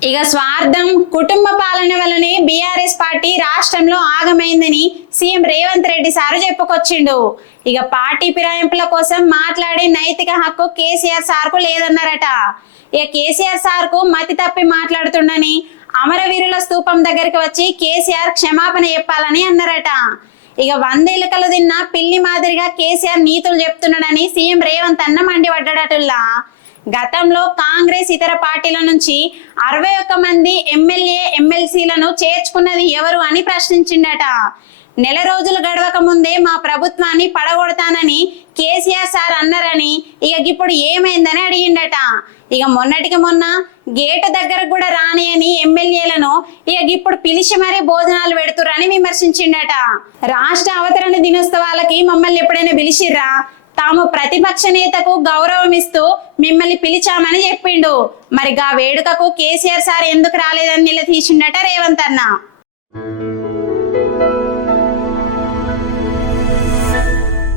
ఇక స్వార్థం కుటుంబ పాలన వల్లనే బీఆర్ఎస్ పార్టీ రాష్ట్రంలో ఆగమైందని సీఎం రేవంత్ రెడ్డి సారు చెప్పుకొచ్చిండు. ఇక పార్టీ ఫిరాయింపుల కోసం మాట్లాడే నైతిక హక్కు కేసీఆర్ సార్కు లేదన్నారట. ఇక కేసీఆర్ సార్కు మతి తప్పి మాట్లాడుతుండని అమరవీరుల స్తూపం దగ్గరికి వచ్చి కేసీఆర్ క్షమాపణ చెప్పాలని అన్నారట. ఇక 100 ఎలుకలు తిన్న పిల్లి మాదిరిగా కేసీఆర్ నీతులు చెప్తున్నాడని సీఎం రేవంత్ అన్న మండిపడ్డాడటుల్లా. గతంలో కాంగ్రెస్ ఇతర పార్టీల నుంచి 61 మంది ఎమ్మెల్యే ఎమ్మెల్సీలను చేర్చుకున్నది ఎవరు అని ప్రశ్నించిండట. నెల రోజులు గడవక ముందే మా ప్రభుత్వాన్ని పడగొడతానని కేసీఆర్ సార్ అన్నారని ఇక ఇప్పుడు ఏమైందని అడిగిండట. ఇక మొన్నటికి మొన్న గేటు దగ్గర కూడా రాని అని ఎమ్మెల్యేలను ఇక ఇప్పుడు పిలిచి మరీ భోజనాలు పెడుతురని విమర్శించిండట. రాష్ట్ర అవతరణ దినోత్సవాలకి మమ్మల్ని ఎప్పుడైనా పిలిచిర్రా? తాము ప్రతిపక్ష నేతకు గౌరవం ఇస్తూ మిమ్మల్ని పిలిచామని చెప్పిండు. మరి గా వేడుకకు కేసీఆర్ సార్ ఎందుకు రాలేదని నిలదీసిండట రేవంత్ అన్న.